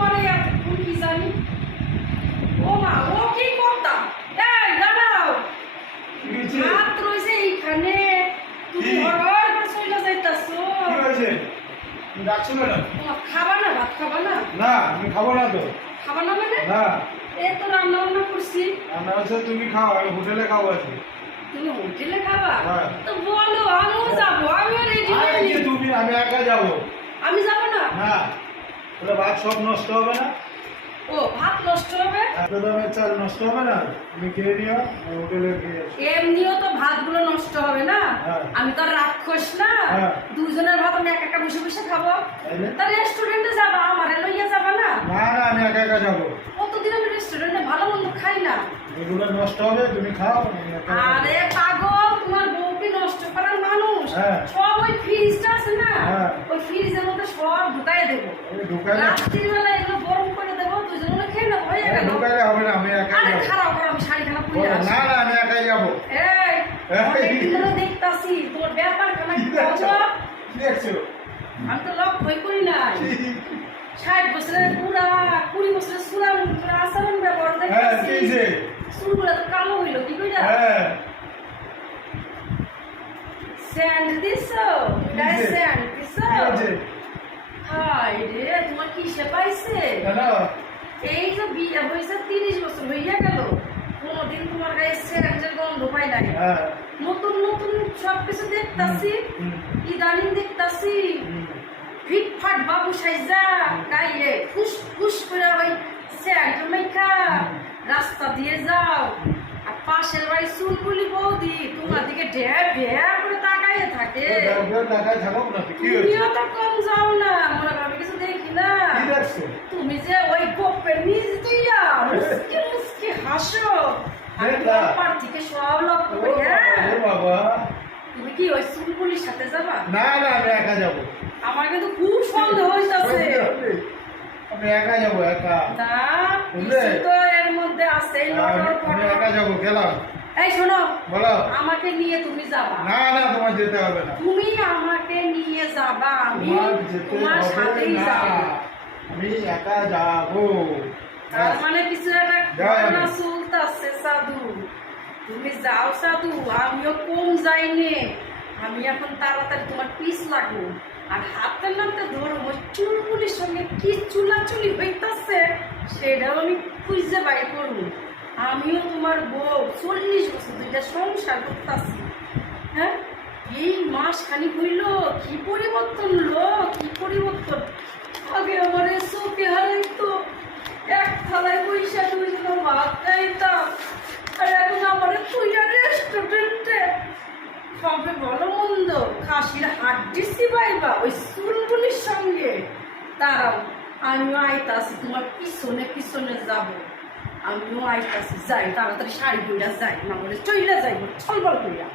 করে এতক্ষণ কি জানি? ও মা ও কি করতাম এই দাঁড়াও। হাত রয়েছে এইখানে। তুমি? হরহর করে চলে যাইতাছো। কি হয়েছে? ডাকছো কেন? খাবা না ভাত খাবা না? না আমি খাব না তো। খাবা না মানে? না। এই তো রান্না বান্না করছি। রান্না হচ্ছে তুমি খাও আমি হোটেলে খাব আছি তুমি হোটেলে খাবা? হ্যাঁ। তো বলো আমিও যাব আমিও রেডি তুমি আমি একা যাব। আমি যাব না? না। ওটা ভাত সব নষ্ট হবে না? ও ভাত নষ্ট হবে? এত চাল নষ্ট হবে না? তুমি খেয়ে নিও আমি হোটেলে খেয়ে এমনিও তো ভাতগুলো নষ্ট হবে না। আমি তো রাক্ষস না। হ্যাঁ। দুজনের ভাত আমি একা একা বসে বসে খাব। তা রেস্টুরেন্টে যাবা আমারে লইয়া যাবা না? না না আমি একা একা যাব। কতদিন আমি রেস্টুরেন্টে ভালো মন্দ খাই না? এগুলো নষ্ট হবে তুমি খাও। আরে পাগল তোমার বউকে নষ্ট করার মানুষ? হ্যাঁ। ওই ফ্রিজটা আছে না হ্যাঁ। ওই ফ্রিজের মধ্যে সব ঢুকাই দেবো। রাত্রির বেলা এগুলো গরম করে দেবো দুজন মিলে খেয়ে নেব হয়ে গেল। ঢুকাইলে হবে না আমি একাই আরে যাব। খারাপ শাড়ি খারাপ আসি না না আমি একাই যাব। এই। অনেকদিন ধরে দেখতাছি তোর ব্যাপার কেন কি? গজব। কি দেখছ? আমি তো লক ভয় করি নাই। ষাট বছরের পুরা কুড়ি বছরের সুরা আচরণ ব্যবহার হ্যাঁ দেখতেছি চুলগুলো তো কালো হইল কি কইরা? হ্যাঁ। স্যান্ড দিছো? গায়ে স্যান্ড দিছো? হাই রে তোমার পাইছে? এই যে বিয়ে হয়েছে তিরিশ বছর হইয়া গেল। কোনোদিন তোমার গায়ে স্যান্ডের গন্ধ পাই নাই। হ্যাঁ। নতুন নতুন সব কিছু দেখতাছি ইদানিং দেখতাছি। হুম, ফিটফাট বাবু সাইজা গাইয়ে ফুস ফুস করে ওই স্যান্ড মেখা রাস্তা দিয়ে যাও। আর পাশের বাড়ি চুলকুলি বৌদি তোমার দিকে ঢ্যাপ ঢ্যাপ করে তাকাইয়ে থাকে ও দাও, দাও, টাকায় থাকুক না, কি হয়েছে? তো কম যাও না মনে করো আমি কিছু দেখি না। কি দেখছ? তুমি যে ওই গোপের নিজ দিয়া মুসকি মুসকি হাসো। আমি তোমার থেকে সব লক্ষ্য করি হ্যাঁ? বাবা, তুমি কি ওই চুলকুলির সাথে যাবা? না না আমি একা যাব। আমার কিন্তু খুব সন্দেহ হইতাছে। আমি একা যাব একা। না তো এর মধ্যে আছে আমি একা। যাব গেলাম। এই শোনো বলো। আমাকে নিয়ে তুমি যাবা। না না তোমার যেতে হবে না। তুমি আমাকে নিয়ে যাবা আমি তোমার সাথেই যাব। আমি একা যাব। তার মানে কিছু একটা। ঘটনা চলতেছে সাধু। তুমি যাও সাধু। আমিও কম যাইনি। আমি এখন তাড়াতাড়ি তোমার পিস লাগবো। আর হাতের নামতে ধরবো চুলগুলির সঙ্গে কি চুলাচুলি হইতাছে সেটাও আমি খুঁজে বাই করব। আমিও তোমার বউ। চল্লিশ বছর দুইটা সংসার করতেছি। হ্যাঁ? এই মাস খানি হইল, কি পরিবর্তন লো, কি পরিবর্তন? আগে আমার চোখে হারাইতো, এক থালায় পয়সা দুইজন ভাত খাইতাম, আর এখন আমার তুইয়া রেস্টুরেন্টে সবে ভালো মন্দ খাসির হাড্ডি সিবাইবা, ওই চুলগুলির সঙ্গে। দাঁড়াও, আমিও আইতাছি, তোমার পিছনে পিছনে যাব। আমিও আইতাছি যাই তাড়াতাড়ি শাড়ি পইরা যাই না বলে চইলা যাইব ছলবল কইরা।